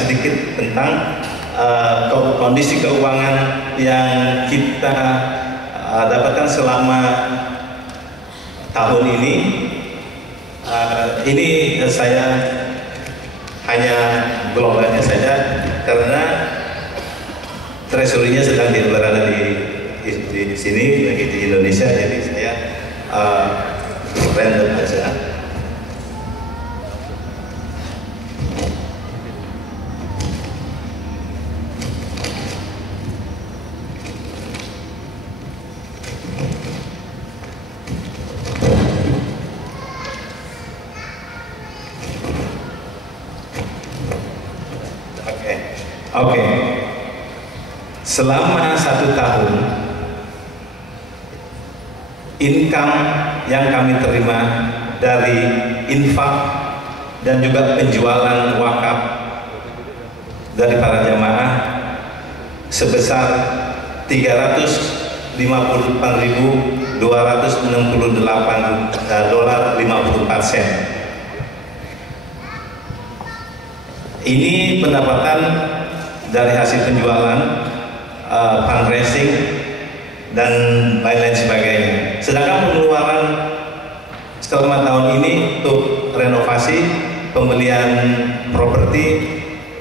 sedikit tentang kondisi keuangan yang kita dapatkan selama tahun ini. Ini saya hanya globalnya saja karena treasury-nya sedang berada di sini, lagi di Indonesia, jadi saya random aja. Oke. Selama 1 tahun, income yang kami terima dari infak dan juga penjualan wakaf dari para jamaah sebesar 354.268 dolar 54 sen. Ini pendapatan dari hasil penjualan, fundraising dan lain-lain sebagainya. Sedangkan pengeluaran selama tahun ini untuk renovasi, pembelian properti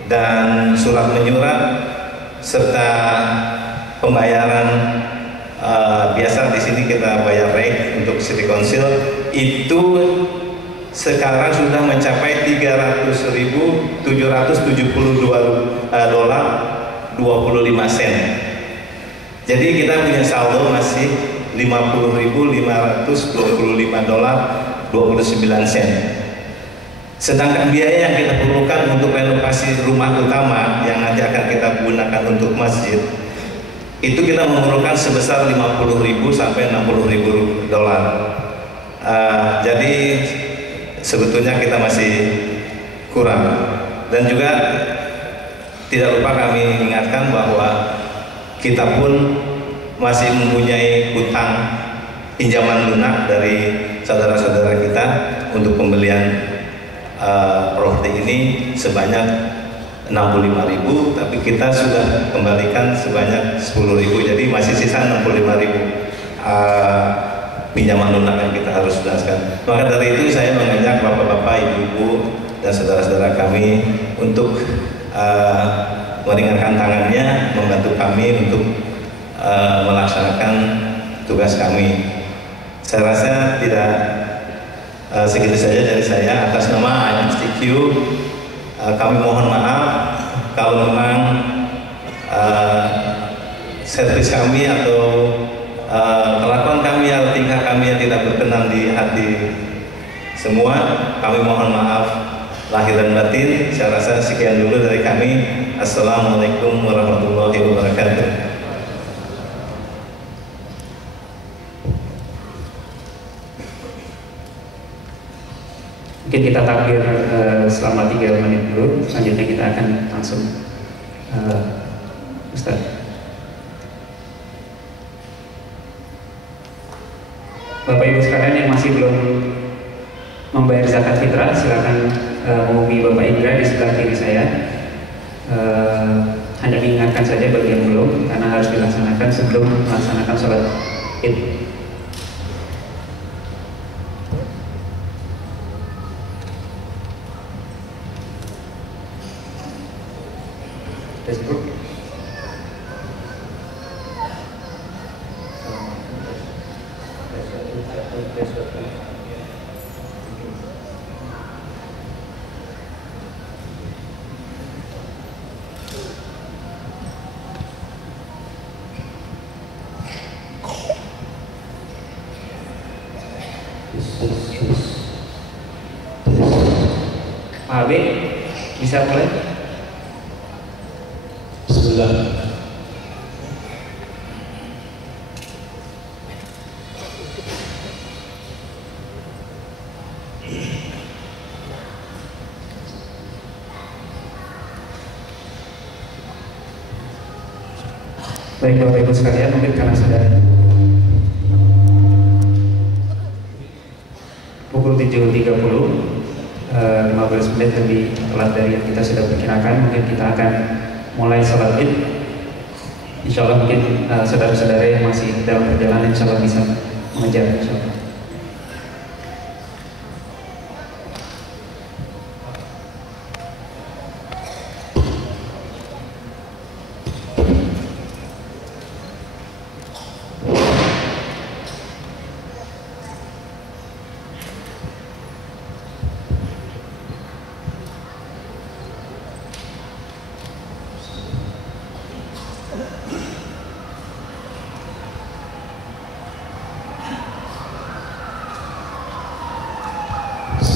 dan surat menyurat serta pembayaran biasa di sini kita bayar rate untuk City Council itu sekarang sudah mencapai 300.772 dolar 25 sen. Jadi kita punya saldo masih 50.525 dolar 29 sen. Sedangkan biaya yang kita perlukan untuk renovasi rumah utama yang nanti akan kita gunakan untuk masjid itu kita memerlukan sebesar 50.000 sampai 60.000 dolar. Jadi sebetulnya kita masih kurang. Dan juga tidak lupa kami ingatkan bahwa kita pun masih mempunyai hutang pinjaman lunak dari saudara-saudara kita untuk pembelian properti ini sebanyak 65.000, tapi kita sudah kembalikan sebanyak 10.000, jadi masih sisa 65.000 pinjaman lunak yang kita harus jelaskan. Maka dari itu saya mengajak bapak-bapak, ibu-ibu dan saudara-saudara kami untuk meringankan tangannya, membantu kami untuk melaksanakan tugas kami. Saya rasa tidak segitu saja dari saya. Atas nama IMCQ kami mohon maaf kalau memang servis kami atau kelakuan kami atau tingkah kami yang tidak berkenan di hati semua, kami mohon maaf lahir dan batin. Saya rasa sekian dulu dari kami. Assalamualaikum warahmatullahi wabarakatuh. Mungkin kita takbir selama 3 menit dulu. Selanjutnya kita akan langsung Ustaz. Bapak Ibu sekalian yang masih belum membayar zakat fitrah, silakan menghubungi Bapak Indra di sebelah kiri saya. Hanya mengingatkan saja bagi yang belum, karena harus dilaksanakan sebelum melaksanakan sholat Id. Pak AB, bisa mulai? Bismillah. Baik Bapak Ibu sekalian, mungkin karena sudah pukul 7.30, 15 menit lebih telat dari yang kita sudah perkirakan. Mungkin kita akan mulai sholat id. Insya Allah mungkin saudara-saudara yang masih dalam perjalanan insya Allah bisa mengejar insya Allah.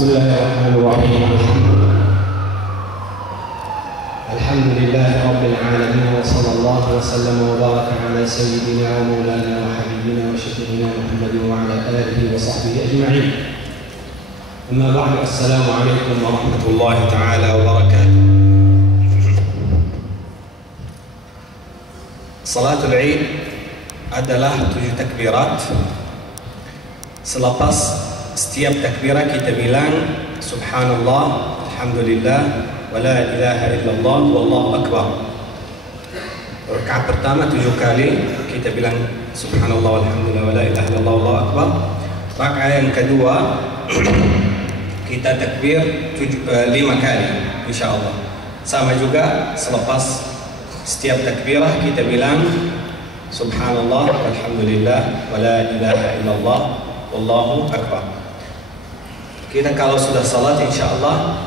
Bismillahirrahmanirrahim. Alhamdulillah rabbil alamin wa sallallahu wa sallam wa baraka ala sayyidina wa maulana wa habibina wa syafi'ina Muhammadin wa ala alihi wa sahbihi ajma'in. Amma ba'du, assalamu alaikum warahmatullahi ta'ala wabarakatuh. Salatul Id adalah 7 takbirat. Selepas setiap takbiran kita bilang subhanallah, alhamdulillah, wa la ilaha illallah, wallahu akbar. Rakaat pertama 7 kali kita bilang subhanallah, alhamdulillah, wa la ilaha illallah, wallahu akbar. Rakaat yang kedua kita takbir 5 kali insyaallah. Sama juga selepas setiap takbirah kita bilang subhanallah, alhamdulillah, wa la ilaha illallah, wallahu akbar. Kita kalau sudah salat insyaallah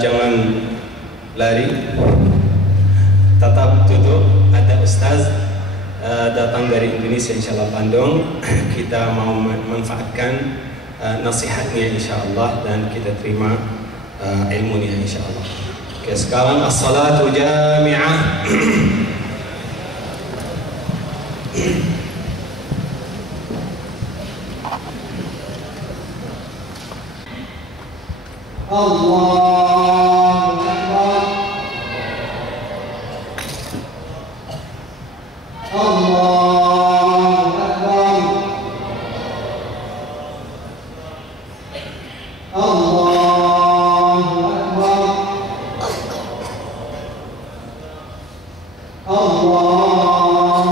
jangan lari, tetap duduk. Ada ustaz datang dari Indonesia insyaallah Bandung, kita mau memanfaatkan nasihatnya insyaallah dan kita terima ilmunya insyaallah. Oke, sekarang as-salatu jami'ah. Allahu Akbar. Allahu Akbar. Allahu Akbar. Allahu Akbar.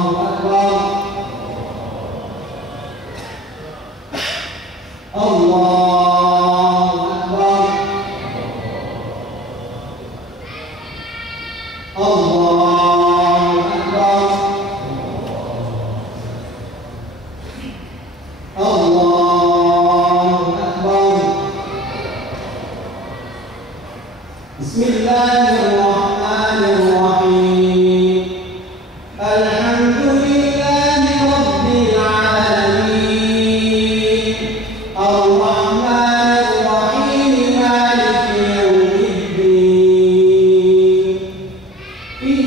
Iya.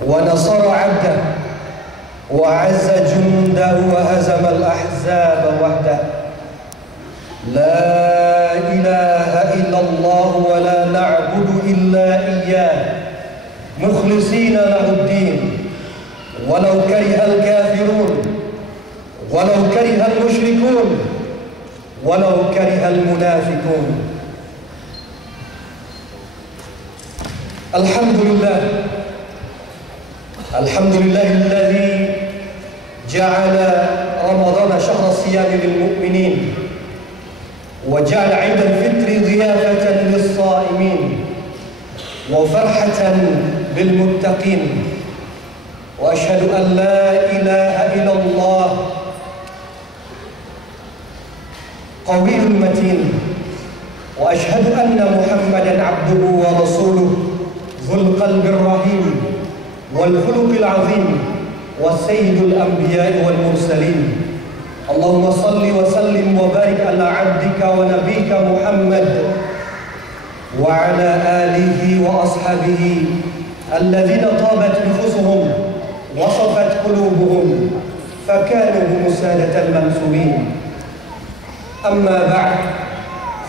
ونصر عبده وعز جنده وهزم الأحزاب وحده. لا إله إلا الله ولا نعبد إلا إياه مخلصين له الدين ولو كره الكافرون ولو كره المشركون ولو كره المنافقون. الحمد لله الذي جعل رمضان شهر الصيام للمؤمنين وجعل عيد الفطر ضيافة للصائمين وفرحة للمتقين. وأشهد أن لا إله إلا الله قوي متين وأشهد أن محمدا عبده ورسوله ذو القلب الرحيم والخلق العظيم وسيد الأنبياء والمرسلين. اللهم صل وسلم وبارك على عبدك ونبيك محمد وعلى آله وأصحابه الذين طابت نفوسهم وصفت قلوبهم فكانوا هم السادة المنصورين. أما بعد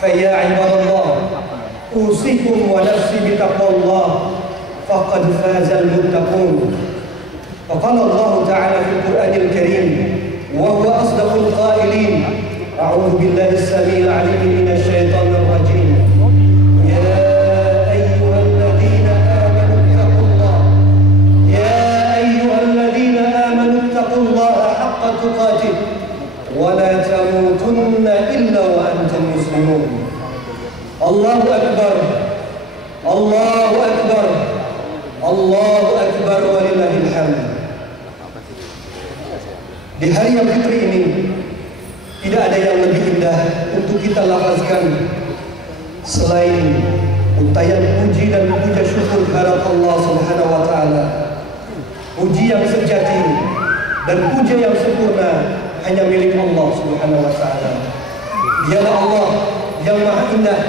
فيا عباد الله أوصيكم ونفسي بتقوى الله فقد فاز المتقون. فقال الله تعالى في القرآن الكريم وهو أصدق القائلين: أعوذ بالله السميع العليم من الشيطان الرجيم. يا أيها الذين آمنوا اتقوا الله يا أيها الذين آمنوا اتقوا الله حق تقاته ولا تموتن إلا وأنتم مسلمون. الله أكبر الله أكبر الله أكبر ولله الحمد. Di hari yang fitri ini tidak ada yang lebih indah untuk kita lafazkan selain untayan puji dan puja syukur kepada Allah Subhanahu wa taala. Puji yang sejati dan puja yang sempurna hanya milik Allah Subhanahu wa taala. Dialah Allah yang Maha Indah,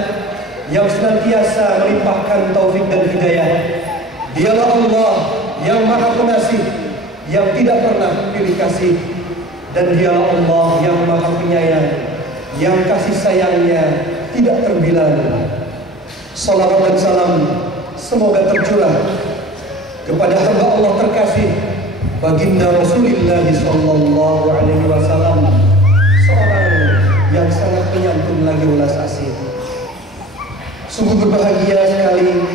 yang senantiasa melimpahkan taufik dan hidayah. Dialah Allah yang Maha Pengasih, yang tidak pernah pilih kasih. Dan dialah Allah yang Maha Penyayang, yang kasih sayangnya tidak terbilang. Salawat dan salam semoga tercurah kepada hamba Allah terkasih baginda Rasulullah sallallahu alaihi wasallam, seorang yang sangat penyantun lagi welas asih. Sungguh berbahagia sekali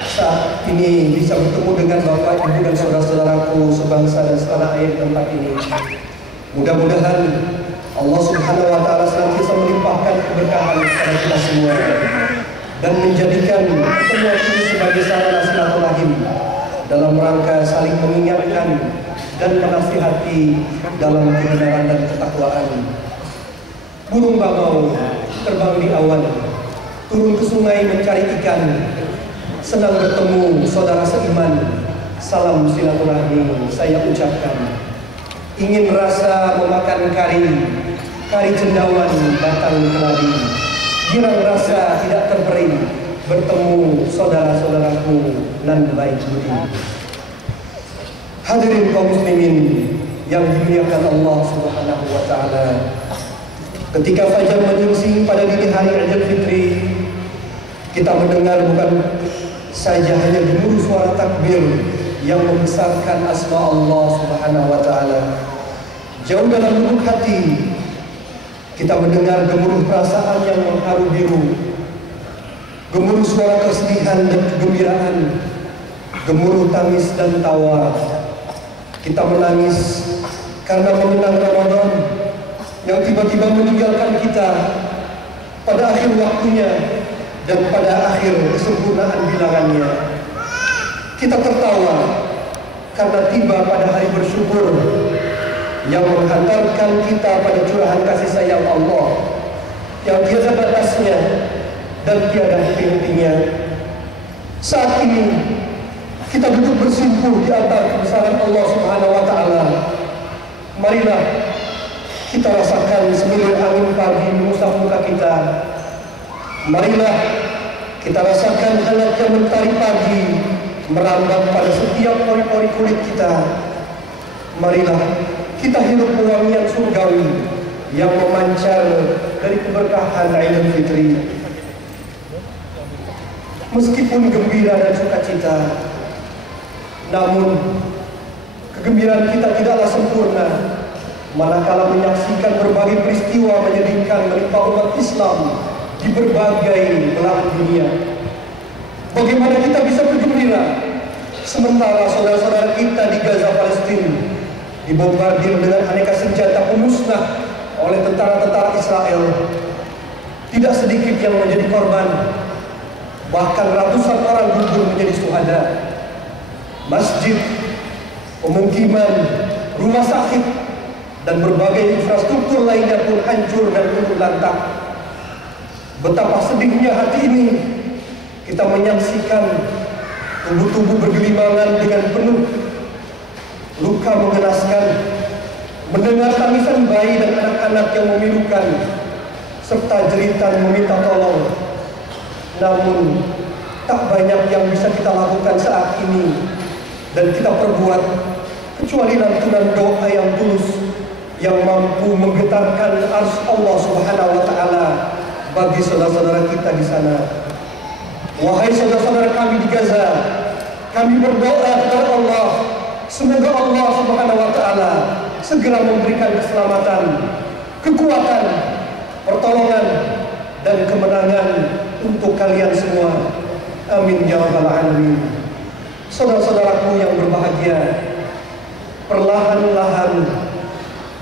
saat ini bisa bertemu dengan Bapak, Ibu dan saudara-saudaraku sebangsa dan setanah air tempat ini. Mudah-mudahan Allah Subhanahu wa taala senantiasa melimpahkan keberkahan kepada kita semua dan menjadikan semua ini sebagai sarana silaturahim dalam rangka saling mengingatkan dan menasihati dalam kebenaran dan ketakwaan. Burung bangau terbang di awan, turun ke sungai mencari ikan, senang bertemu saudara seiman, salam silaturahmi saya ucapkan. Ingin rasa memakan kari cendawan batang keladi, girang rasa tidak terberi bertemu saudara-saudaraku nan baik budi. Hadirin kaum muslimin yang dimuliakan Allah Subhanahu wa taala. Ketika fajar menyingsing pada dini hari Idul Fitri, kita mendengar bukan saja hanya gemuruh suara takbir yang membesarkan asma Allah Subhanahu wa taala. Jauh dalam lubuk hati kita mendengar gemuruh perasaan yang mengharu biru, gemuruh suara kesedihan dan kegembiraan, gemuruh tangis dan tawa. Kita menangis karena mengenang Ramadan yang tiba-tiba meninggalkan kita pada akhir waktunya dan pada akhir kesempurnaan bilangannya. Kita tertawa karena tiba pada hari bersyukur yang menghantarkan kita pada curahan kasih sayang Allah yang tiada batasnya dan tiada henti-hentinya. Saat ini kita duduk bersimpuh di antara kebesaran Allah Subhanahu wa taala. Marilah kita rasakan semilir angin pagi mengusap muka kita. Marilah kita rasakan hangatnya mentari pagi merambah pada setiap pori-pori kulit kita. Marilah kita hidup pewangian surgawi yang memancar dari keberkahan Idul Fitri. Meskipun gembira dan sukacita, namun kegembiraan kita tidaklah sempurna manakala menyaksikan berbagai peristiwa menyedihkan menimpa umat Islam di berbagai belahan dunia. Bagaimana kita bisa bergembira sementara saudara-saudara kita di Gaza, Palestina dibombardir dengan aneka senjata pemusnah oleh tentara-tentara Israel. Tidak sedikit yang menjadi korban, bahkan ratusan orang gugur menjadi syuhada. Masjid, pemukiman, rumah sakit, dan berbagai infrastruktur lainnya pun hancur dan runtuh lantak. Betapa sedihnya hati ini kita menyaksikan tubuh-tubuh bergelimangan dengan penuh luka mengenaskan, mendengar tangisan bayi dan anak-anak yang memilukan, serta jeritan meminta tolong. Namun, tak banyak yang bisa kita lakukan saat ini dan kita perbuat kecuali lantunan doa yang tulus yang mampu menggetarkan arsy Allah Subhanahu wa Ta'ala bagi saudara-saudara kita di sana. Wahai saudara-saudara kami di Gaza, kami berdoa kepada Allah, semoga Allah Subhanahu wa Ta'ala segera memberikan keselamatan, kekuatan, pertolongan, dan kemenangan untuk kalian semua. Amin ya rabbal alamin. Saudara-saudaraku yang berbahagia, perlahan-lahan,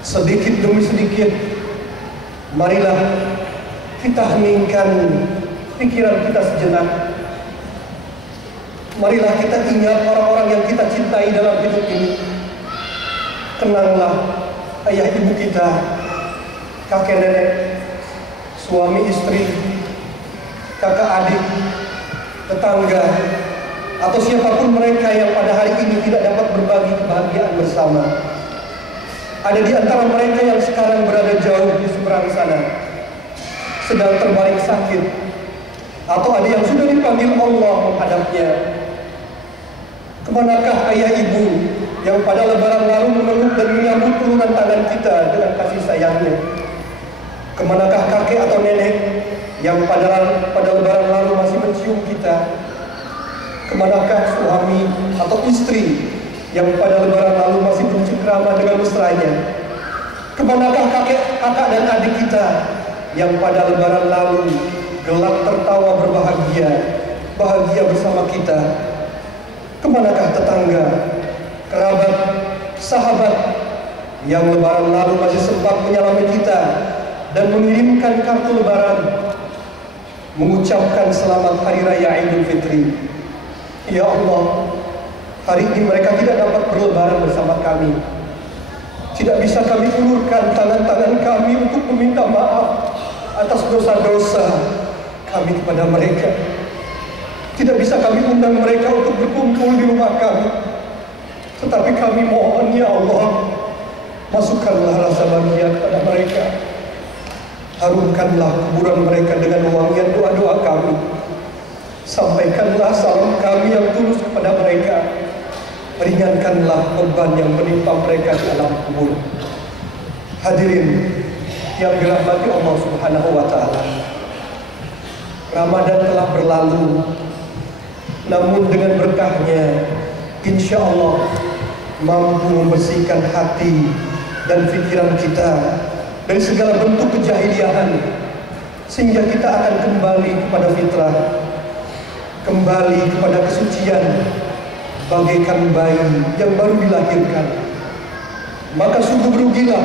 sedikit demi sedikit, marilah kita heningkan pikiran kita sejenak. Marilah kita ingat orang-orang yang kita cintai dalam hidup ini. Kenanglah ayah ibu kita, kakek nenek, suami istri, kakak adik, tetangga, atau siapapun mereka yang pada hari ini tidak dapat berbagi kebahagiaan bersama. Ada di antara mereka yang sekarang berada jauh di seberang sana, sedang terbaring sakit, atau ada yang sudah dipanggil Allah menghadapnya. Kemanakah ayah ibu yang pada lebaran lalu memeluk dan menyambut uluran tangan kita dengan kasih sayangnya? Kemanakah kakek atau nenek yang pada lebaran lalu masih mencium kita? Kemanakah suami atau istri yang pada lebaran lalu masih bercengkrama dengan mesranya? Kemanakah kakak dan adik kita yang pada lebaran lalu gelap tertawa berbahagia, bahagia bersama kita? Kemanakah tetangga, kerabat, sahabat yang lebaran lalu masih sempat menyalami kita dan mengirimkan kartu lebaran, mengucapkan selamat Hari Raya Idul Fitri? Ya Allah, hari ini mereka tidak dapat berlebaran bersama kami. Tidak bisa kami ulurkan tangan-tangan kami untuk meminta maaf atas dosa-dosa kami kepada mereka. Tidak bisa kami undang mereka untuk berkumpul di rumah kami. Tetapi kami mohon, ya Allah, masukkanlah rasa bahagia kepada mereka. Harumkanlah kuburan mereka dengan wangian doa-doa kami. Sampaikanlah salam kami yang tulus kepada mereka. Ringankanlah beban yang menimpa mereka di alam kubur. Hadirin yang dirahmati Allah Subhanahu wa Ta'ala, Ramadan telah berlalu, namun dengan berkahnya, insya Allah mampu membersihkan hati dan pikiran kita dari segala bentuk kejahiliahan, sehingga kita akan kembali kepada fitrah, kembali kepada kesucian, bagaikan bayi yang baru dilahirkan. Maka sungguh berugilah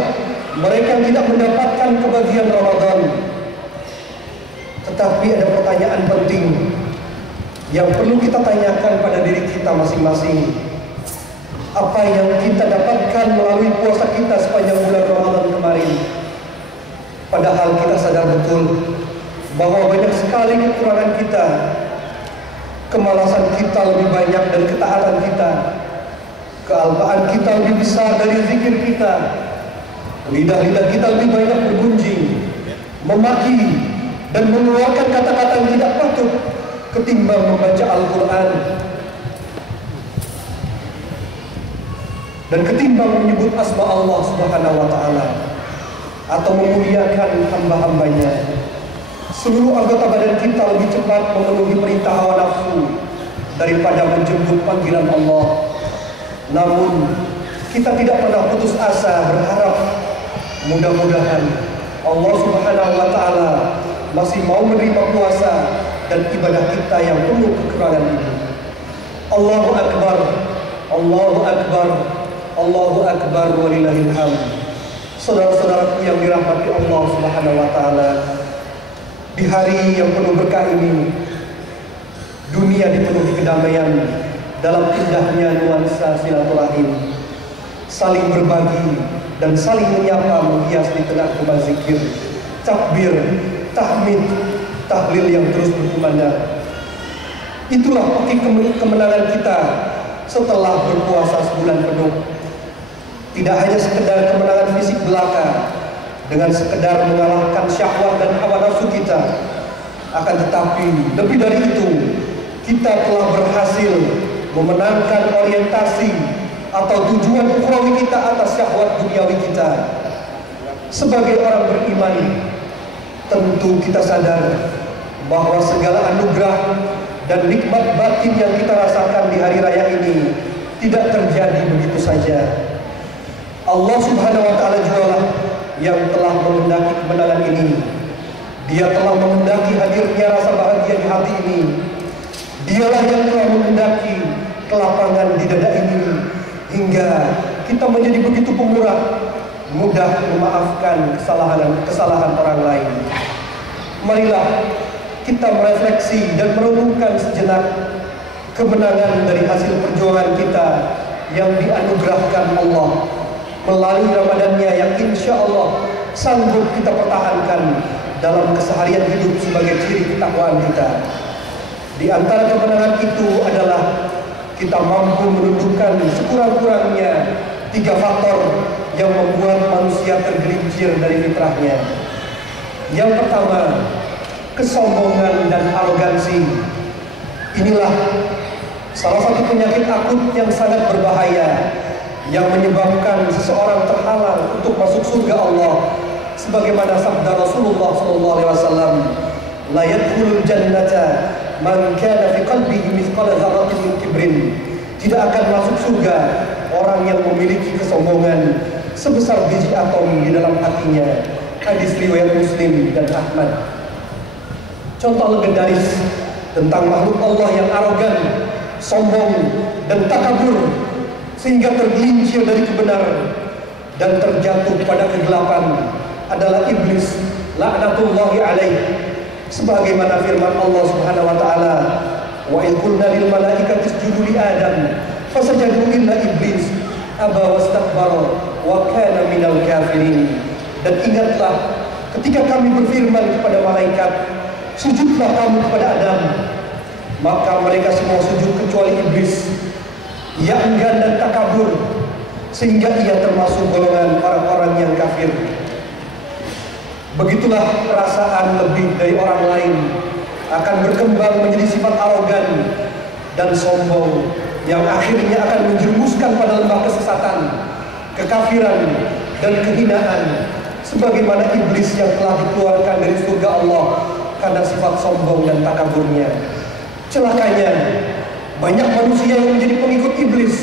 mereka yang tidak mendapatkan kebahagiaan Ramadan. Tetapi ada pertanyaan penting yang perlu kita tanyakan pada diri kita masing-masing. Apa yang kita dapatkan melalui puasa kita sepanjang bulan Ramadan kemarin? Padahal kita sadar betul bahwa banyak sekali kekurangan kita. Kemalasan kita lebih banyak dari ketaatan kita. Kealpaan kita lebih besar dari zikir kita. Lidah-lidah kita lebih banyak bergunjing, memaki, dan mengeluarkan kata-kata yang tidak patut ketimbang membaca Al-Quran. Dan ketimbang menyebut asma Allah Subhanahu wa Ta'ala atau memuliakan hamba-hambanya, seluruh anggota badan kita lebih cepat memenuhi perintah hawa nafsu daripada menjemput panggilan Allah. Namun kita tidak pernah putus asa berharap mudah-mudahan Allah Subhanahu wa Ta'ala masih mau menerima puasa dan ibadah kita yang penuh kekurangan ini. Allahu Akbar, Allahu Akbar, Allahu Akbar, walillahil hamd. Saudara-saudaraku yang dirahmati Allah Subhanahu wa Ta'ala, di hari yang penuh berkah ini, dunia dipenuhi kedamaian dalam indahnya nuansa silaturahim, saling berbagi dan saling menyapa menghias di tengah rumah zikir, takbir, tahmid, tahlil yang terus berkumandang. Itulah bukti kemenangan kita setelah berpuasa sebulan penuh. Tidak hanya sekedar kemenangan fisik belaka dengan sekedar mengalahkan syahwat dan hawa nafsu kita, akan tetapi lebih dari itu, kita telah berhasil memenangkan orientasi atau tujuan ukhrawi kita atas syahwat duniawi kita. Sebagai orang beriman, tentu kita sadar bahwa segala anugerah dan nikmat batin yang kita rasakan di hari raya ini tidak terjadi begitu saja. Allah Subhanahu wa Ta'ala jugalah yang telah menghendaki kemenangan ini. Dia telah menghendaki hadirnya rasa bahagia di hati ini. Dialah yang telah menghendaki kelapangan di dada ini, hingga kita menjadi begitu pemurah, mudah memaafkan kesalahan orang lain. Marilah kita merefleksi dan merenungkan sejenak kemenangan dari hasil perjuangan kita yang dianugerahkan Allah melalui Ramadannya yang insya Allah sanggup kita pertahankan dalam keseharian hidup sebagai ciri ketakwaan kita. Di antara kemenangan itu adalah kita mampu menundukkan sekurang-kurangnya 3 faktor yang membuat manusia tergelincir dari fitrahnya. Yang pertama, kesombongan dan arogansi. Inilah salah satu penyakit akut yang sangat berbahaya, yang menyebabkan seseorang terhalang untuk masuk surga Allah, sebagaimana sabda Rasulullah SAW, la yadkhulul jannata man kana fi qalbihi mithqala dzarratin min kibrin. Tidak akan masuk surga orang yang memiliki kesombongan sebesar biji atom di dalam hatinya. Hadis riwayat Muslim dan Ahmad. Contoh legendaris tentang makhluk Allah yang arogan, sombong, dan takabur sehingga tergelincir dari kebenaran dan terjatuh pada kegelapan adalah iblis, laknatullahi alaih. Sebagaimana firman Allah Subhanahu wa Ta'ala, wa idh qulna lil malaikati isjudu li Adam fasajadu illa iblis aba wastakbara wa kana minal kafirin. Dan ingatlah ketika kami berfirman kepada malaikat, sujudlah kamu kepada Adam, maka mereka semua sujud kecuali iblis. Ia enggan dan takabur sehingga ia termasuk golongan orang-orang yang kafir. Begitulah perasaan lebih dari orang lain akan berkembang menjadi sifat arogan dan sombong yang akhirnya akan menjerumuskan pada lembah kesesatan, kekafiran, dan kehinaan, sebagaimana iblis yang telah dikeluarkan dari surga Allah karena sifat sombong dan takaburnya. Celakanya, banyak manusia yang menjadi pengikut iblis.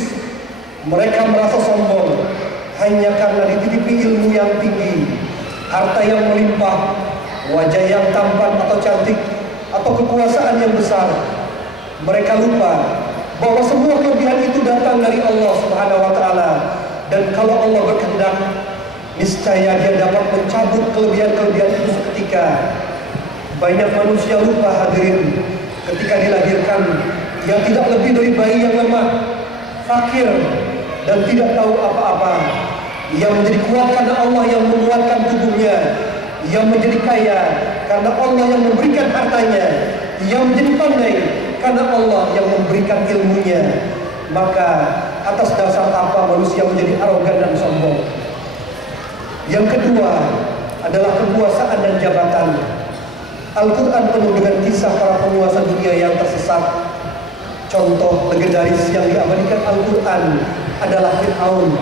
Mereka merasa sombong hanya karena dititipi ilmu yang tinggi, harta yang melimpah, wajah yang tampan atau cantik, atau kekuasaan yang besar. Mereka lupa bahwa semua kelebihan itu datang dari Allah Subhanahu wa Ta'ala, dan kalau Allah berkehendak, niscaya Dia dapat mencabut kelebihan-kelebihan itu seketika. Banyak manusia lupa hadirin ketika dilahirkan, yang tidak lebih dari bayi yang lemah, fakir, dan tidak tahu apa-apa. Ia menjadi kuat karena Allah yang menguatkan tubuhnya. Ia menjadi kaya karena Allah yang memberikan hartanya. Ia menjadi pandai karena Allah yang memberikan ilmunya. Maka atas dasar apa manusia menjadi arogan dan sombong? Yang kedua adalah kekuasaan dan jabatan. Al-Quran penuh dengan kisah para penguasa dunia yang tersesat. Contoh legendaris yang diabadikan Al-Quran adalah Fir'aun.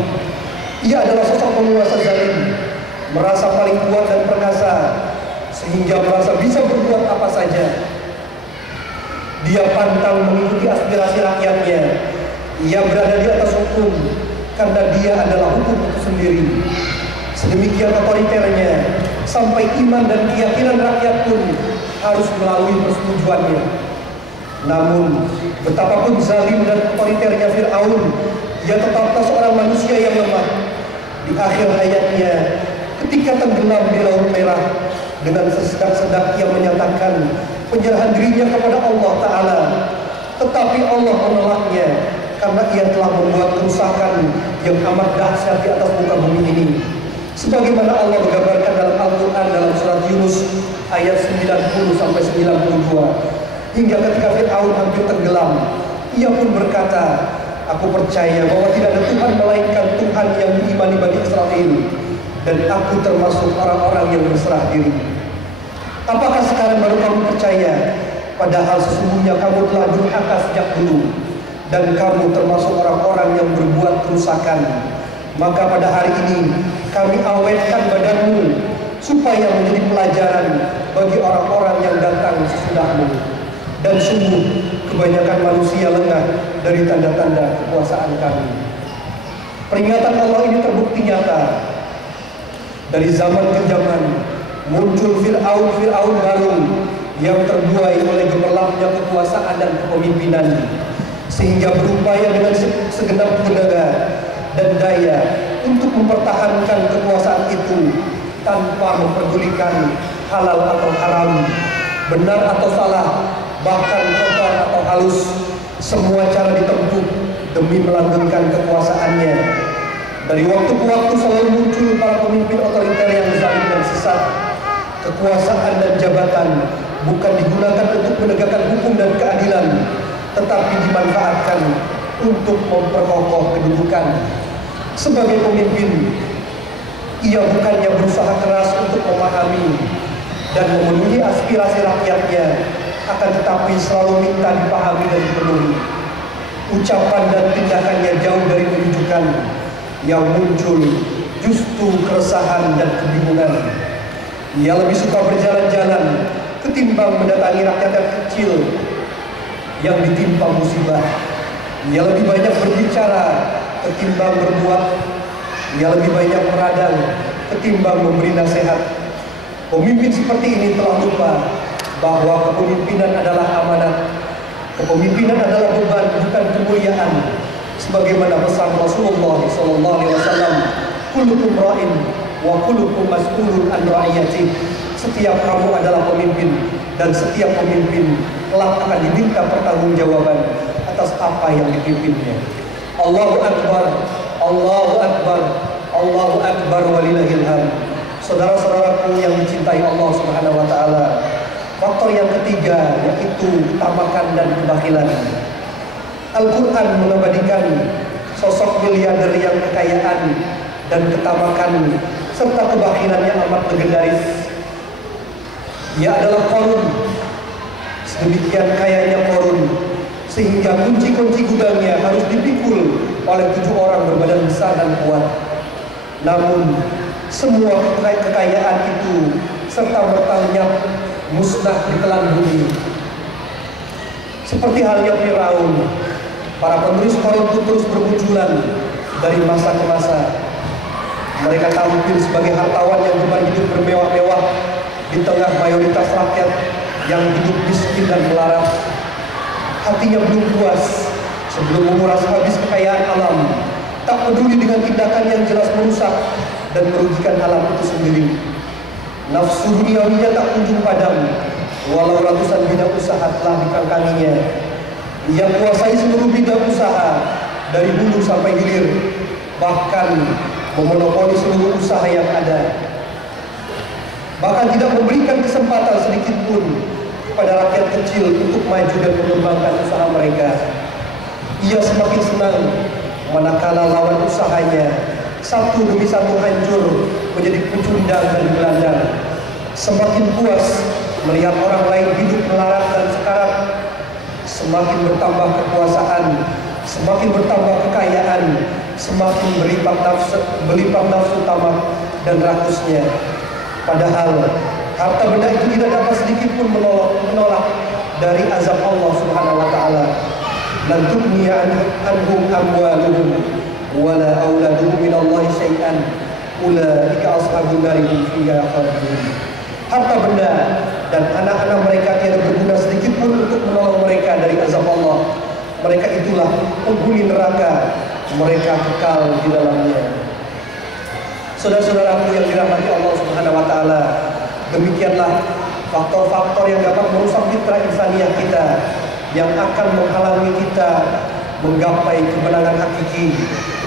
Ia adalah sosok penguasa zalim, merasa paling kuat dan perkasa, sehingga merasa bisa berbuat apa saja. Dia pantang mengikuti aspirasi rakyatnya. Ia berada di atas hukum, karena dia adalah hukum itu sendiri. Sedemikian otoriternya, sampai iman dan keyakinan rakyat pun harus melalui persetujuannya. Namun, betapapun zalim dan otoriternya Fir'aun, ia tetaplah seorang manusia yang lemah. Di akhir hayatnya, ketika tenggelam di Laut Merah, dengan sesedak-sedak ia menyatakan penyerahan dirinya kepada Allah Ta'ala. Tetapi Allah menolaknya, karena ia telah membuat kerusakan yang amat dahsyat di atas muka bumi ini. Sebagaimana Allah menggambarkan dalam Al-Quran dalam surat Yunus ayat 90-92. Hingga ketika Fir'aun hampir tenggelam, ia pun berkata, aku percaya bahwa tidak ada Tuhan melainkan Tuhan yang diimani Bani Israel, dan aku termasuk orang-orang yang berserah diri. Apakah sekarang baru kamu percaya? Padahal sesungguhnya kamu telah durhaka sejak dulu, dan kamu termasuk orang-orang yang berbuat kerusakan. Maka pada hari ini kami awetkan badanmu, supaya menjadi pelajaran bagi orang-orang yang datang sesudahmu. Dan sungguh kebanyakan manusia lengah dari tanda-tanda kekuasaan kami. Peringatan Allah ini terbukti nyata. Dari zaman ke zaman muncul Fir'aun baru yang terbuai oleh gemerlapnya kekuasaan dan kepemimpinan, sehingga berupaya dengan segenap tenaga dan daya untuk mempertahankan kekuasaan itu tanpa memperdulikan halal atau haram, benar atau salah, bahkan kotor atau halus. Semua cara ditempuh demi melanggengkan kekuasaannya. Dari waktu ke waktu selalu muncul para pemimpin otoriter yang zalim dan sesat. Kekuasaan dan jabatan bukan digunakan untuk menegakkan hukum dan keadilan, tetapi dimanfaatkan untuk memperkokoh kedudukan. Sebagai pemimpin, ia bukannya berusaha keras untuk memahami dan memenuhi aspirasi rakyatnya, akan tetapi selalu minta dipahami dan dipenuhi. Ucapan dan tindakannya jauh dari menunjukkan, yang muncul justru keresahan dan kebingungan. Ia lebih suka berjalan-jalan ketimbang mendatangi rakyat yang kecil yang ditimpa musibah. Ia lebih banyak berbicara ketimbang berbuat. Ia lebih banyak meradang ketimbang memberi nasihat. Pemimpin seperti ini telah lupa bahwa kepemimpinan adalah amanat. Kepemimpinan adalah beban, bukan kemuliaan. Sebagaimana pesan Rasulullah SAW, kullukum ra'in wa kullukum mas'ulun an ra'iyatih. Setiap kamu adalah pemimpin, dan setiap pemimpin kelak akan diminta pertanggungjawaban atas apa yang dipimpinnya. Allahu Akbar, Allahu Akbar, Allahu Akbar walillahil hamd. Saudara-saudaraku yang dicintai Allah Subhanahu wa taala, faktor yang ketiga yaitu tamakan dan kebakilan. Al-Quran mengabadikan sosok miliarder yang kekayaan dan ketamakan serta kebakilannya amat legendaris. Ia adalah Qarun. Sedemikian kayanya Qarun sehingga kunci-kunci gudangnya harus dipikul oleh 7 orang berbadan besar dan kuat. Namun semua kekayaan itu serta merta musnah di telan bumi. Seperti halnya Firaun, para penulis Qarun itu terus bermunculan dari masa ke masa. Mereka tampil sebagai hartawan yang gemar hidup bermewah-mewah di tengah mayoritas rakyat yang hidup miskin dan melarat. Hatinya belum puas sebelum menguras habis kekayaan alam, tak peduli dengan tindakan yang jelas merusak dan merugikan alam itu sendiri. Nafsu duniawinya tak kunjung padam, walau ratusan bidang usaha telah dikangkanginya. Ia kuasai seluruh bidang usaha dari hulu sampai hilir, bahkan memonopoli seluruh usaha yang ada. Bahkan tidak memberikan kesempatan sedikit pun kepada rakyat kecil untuk maju dan mengembangkan usaha mereka. Ia semakin senang manakala lawan usahanya satu demi satu hancur menjadi pecundang dan gelandang. Semakin puas melihat orang lain hidup melarat dan sekarat. semakin bertambah kekuasaan, semakin bertambah kekayaan, semakin berlipat nafsu tamak dan rakusnya. Padahal harta benda itu tidak dapat sedikit pun menolak dari azab Allah Subhanahu wa taala. Lan tughni anhum amwaluhum wala auladuhum minallahi syai'an. Ulaika ashabun nar hum fiha khalidun. Harta benda dan anak-anak mereka tidak berguna sedikit pun untuk menolong mereka dari azab Allah. Mereka itulah penghuni neraka, mereka kekal di dalamnya. Saudara-saudaraku yang dirahmati Allah Subhanahu wa taala, demikianlah faktor-faktor yang dapat merusak fitrah insaniah kita, yang akan menghalangi kita menggapai kemenangan hakiki.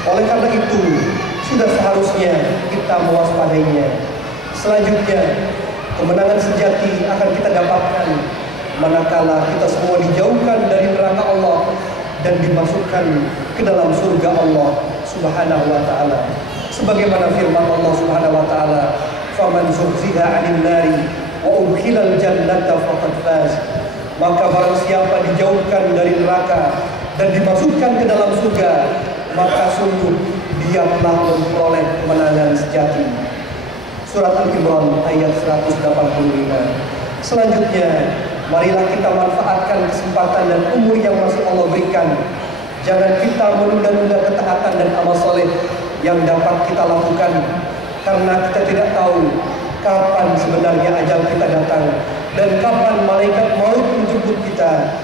Oleh karena itu, sudah seharusnya kita mewaspadainya. Selanjutnya, kemenangan sejati akan kita dapatkan manakala kita semua dijauhkan dari neraka Allah dan dimasukkan ke dalam surga Allah Subhanahu wa taala. Sebagaimana firman Allah Subhanahu wa taala, "Faman zuhziha 'anil nari wa udkhilal jannata faqad faz." Maka barang siapa dijauhkan dari neraka dan dimasukkan ke dalam surga, maka sungguh dia telah memperoleh kemenangan sejati. Surat Al-Imran ayat 185. Selanjutnya, marilah kita manfaatkan kesempatan dan umur yang masih Allah berikan. Jangan kita menunda-nunda ketaatan dan amal soleh yang dapat kita lakukan, karena kita tidak tahu kapan sebenarnya ajal kita datang dan kapan malaikat maut menjemput kita.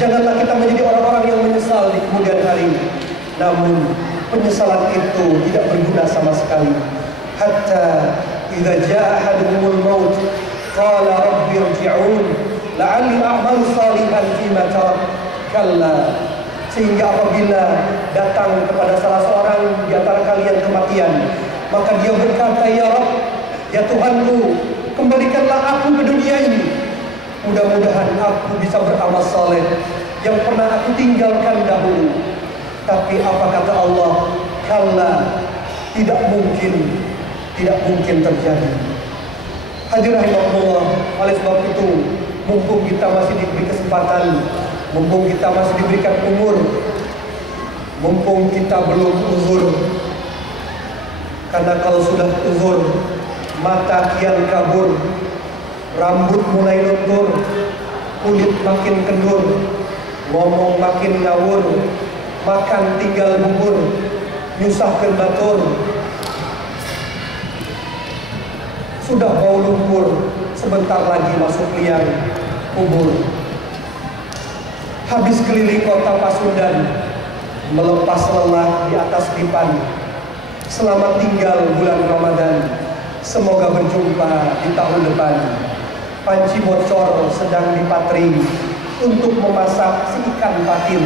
Janganlah kita menjadi orang-orang yang menyesal di kemudian hari. Namun penyesalan itu tidak berguna sama sekali. Hatta idza jaa ahaduhumul maut qala rabbi irji'un la'alli a'malu salihan fima tarak. Kalla. Sehingga apabila datang kepada salah seorang di antara kalian kematian, maka dia berkata, "Ya Rabb, ya Tuhanku, kembalikanlah aku ke dunia ini. Mudah-mudahan aku bisa beramal saleh yang pernah aku tinggalkan dahulu." Tapi apa kata Allah? Kalla, tidak mungkin terjadi. Hadirin rahimakumullah, oleh sebab itu, mumpung kita masih diberi kesempatan, mumpung kita masih diberikan umur, mumpung kita belum uzur, karena kalau sudah uzur, mata kian kabur, rambut mulai luntur, kulit makin kendur, ngomong makin ngawur, makan tinggal bubur, nyusahkeun batur, sudah bau lumpur, sebentar lagi masuk liang kubur. Habis keliling kota Pasundan, melepas lelah di atas dipan. Selamat tinggal bulan Ramadan, semoga berjumpa di tahun depan. Panci bocor sedang dipatri untuk memasak si ikan patin.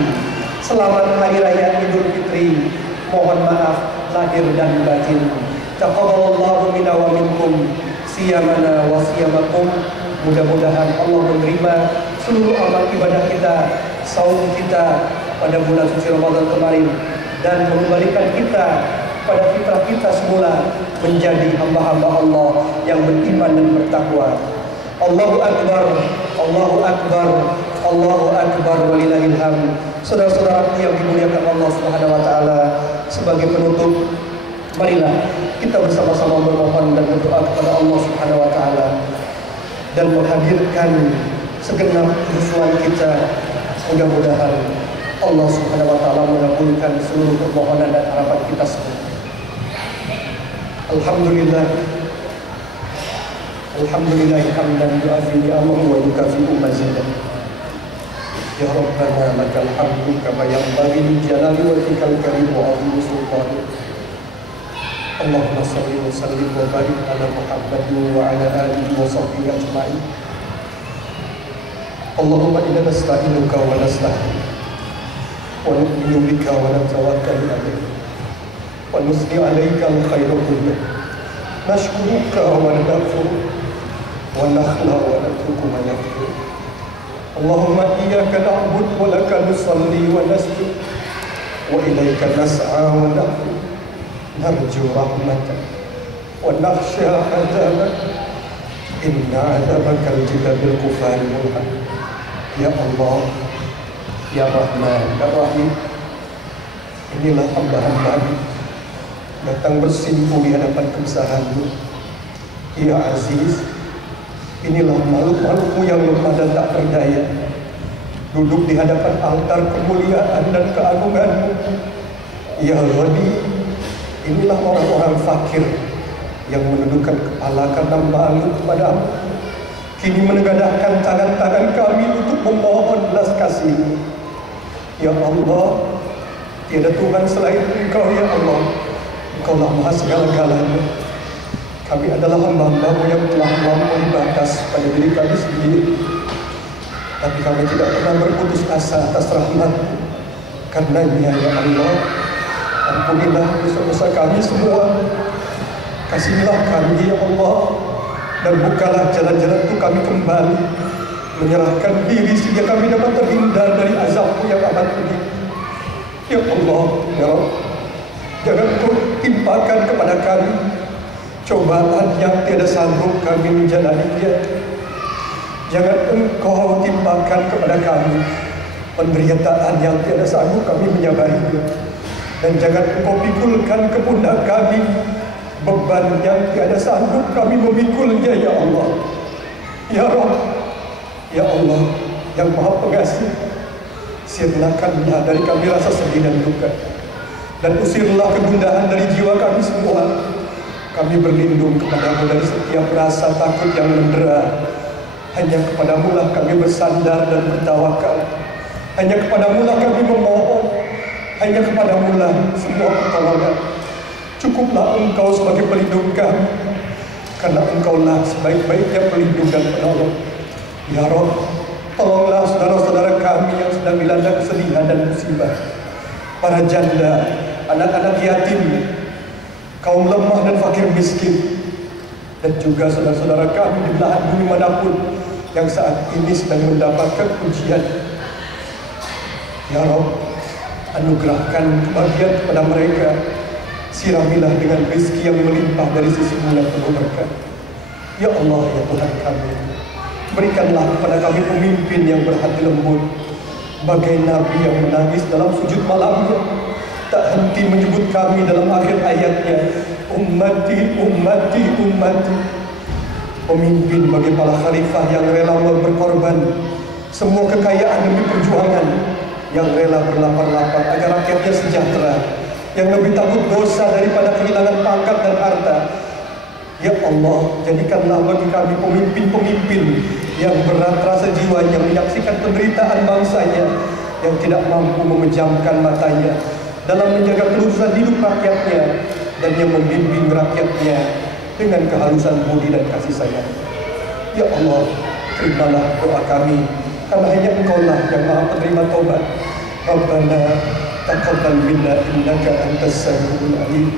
Selamat Hari Raya Idul Fitri, mohon maaf lahir dan batin. Taqabbalallahu minna wa minkum siyamana wa siyamakum. Mudah-mudahan Allah menerima seluruh amal ibadah kita, saum kita pada bulan suci Ramadan kemarin, dan mengembalikan kita pada fitrah kita semula menjadi hamba-hamba Allah yang beriman dan bertakwa. Allahu Akbar, Allahu Akbar, Allahu Akbar, walillahil hamd. Saudara-saudaraku yang dimuliakan Allah Subhanahu wa taala, sebagai penutup, marilah kita bersama-sama bermohon dan berdoa kepada Allah Subhanahu wa taala dan menghadirkan segenap kehusuan kita. Mudah-mudahan Allah Subhanahu wa taala mengabulkan seluruh permohonan dan harapan kita semua. Alhamdulillah. Alhamdulillah hamdan yu'afi ni'amahu wa yukafi'u mazidah. Ya Rabbana lakal hamdu kama yanbaghi li jalali wajhikal karim wa 'azimi sultanik. Allahumma shalli wa sallim wa barik ala Muhammadin wa ala alihi wa sahbihi ajma'in. Allahumma inna nasta'inuka wa nasta'in wa nu'minu bika wa natawakkalu 'alaik wa nusni 'alaika al-khayra kullah. Nashkuruka wa nadhkuru wa nakhla wa natruku ma yakfur. Allahumma iyyaka na'budu wa laka nusalli wa nasjud wa ilaika nas'a wa nahfidu. Narju rahmatak wa nakhsha 'adzabak. Inna 'adzabaka al-jibal bil kufari mulhaq. Ya Allah, Ya Rahman, Ya Rahim, inilah hamba-hamba-Mu datang bersimpu di hadapan kebesaran-Mu. Ya Aziz, inilah makhluk-makhluk-Mu yang lemah dan tak berdaya, duduk di hadapan altar kemuliaan dan keagungan-Mu. Ya Ghani, inilah orang-orang fakir yang menundukkan kepala karena malu kepada-Mu, kini menegadahkan tangan-tangan kami untuk memohon belas kasih-Mu. Ya Allah, tiada Tuhan selain Engkau, ya Allah. Engkaulah Maha segala-galanya. Kami adalah hamba-Mu yang telah melampaui batas pada diri kami sendiri, tapi kami tidak pernah berputus asa atas rahmat-Mu. Karenanya, ya Allah, ampunilah dosa-dosa kami semua. Kasihilah kami, ya Allah, dan bukalah jalan-jalan untuk kami kembali menyerahkan diri sehingga kami dapat terhindar dari azab-Mu yang amat pedih. Ya Allah, ya Rabb, jangan Kau timpakan kepada kami cobaan yang tiada sanggup kami menjalaninya. Jangan Engkau timpakan kepada kami penderitaan yang tiada sanggup kami menyabarinya. Dan jangan Engkau pikulkan ke pundak kami beban yang tiada sanggup kami memikulnya, ya Allah. Ya Rabb, ya Allah yang Maha Pengasih, sirnakanlah dari kami rasa sedih dan duka, dan usirlah kegundahan dari jiwa kami semua. Kami berlindung kepada-Mu dari setiap rasa takut yang mendera. Hanya kepada-Mu lah kami bersandar dan bertawakal. Hanya kepada-Mu lah kami memohon. Hanya kepada-Mu lah semua pertolongan. Cukuplah Engkau sebagai pelindung kami, karena Engkaulah sebaik-baiknya pelindung dan penolong. Ya Rabb, tolonglah saudara-saudara kami yang sedang dilanda kesedihan dan musibah, para janda, anak-anak yatim, kaum lemah dan fakir miskin, dan juga saudara-saudara kami di belahan bumi manapun yang saat ini sedang mendapatkan ujian. Ya Rabb, anugerahkan kebahagiaan kepada mereka. Siramilah dengan rezeki yang melimpah dari sisi-Mu yang penuh berkah. Ya Allah, ya Tuhan kami, berikanlah kepada kami pemimpin yang berhati lembut, bagai Nabi yang menangis dalam sujud malamnya, tak henti menyebut kami dalam akhir ayatnya, ummati, ummati, ummati. Pemimpin bagi para khalifah yang rela berkorban semua kekayaan demi perjuangan, yang rela berlapar-lapar agar rakyatnya sejahtera, yang lebih takut dosa daripada kehilangan pangkat dan harta. Ya Allah, jadikanlah bagi kami pemimpin-pemimpin yang berat rasa jiwanya menyaksikan penderitaan bangsanya, yang tidak mampu memejamkan matanya dalam menjaga kelurusan hidup rakyatnya, dan yang membimbing rakyatnya dengan kehalusan budi dan kasih sayang. Ya Allah, terimalah doa kami, karena hanya Engkaulah yang Maha penerima taubat. Rabbana taqabbal minna innaka antas samiul alim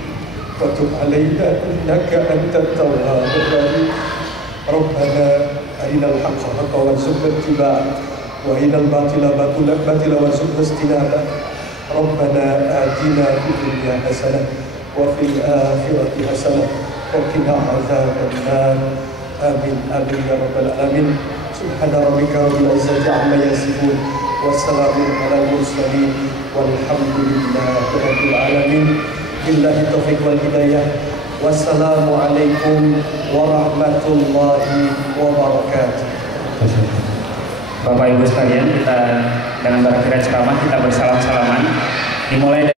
wa tub alaina innaka antat tawwabur rahim. Rabbana arinal haqqa haqqan warzuqna ittiba'ah wa arinal batila batila warzuqna ijtinabah. Rabbana atina fid dunya hasanah wa fil akhirati hasanah wa qina adzabannar. Amin amin ya rabbal alamin. Subhana rabbika rabbil izzati amma yasifun wa salamun alal mursalin walhamdulillahi rabbil alamin. Billahi taufiq wal hidayah. Wassalamualaikum warahmatullahi wabarakatuh. Bapak Ibu sekalian, kita dengan berakhirnya ceramah kita bersalam-salaman dimulai dari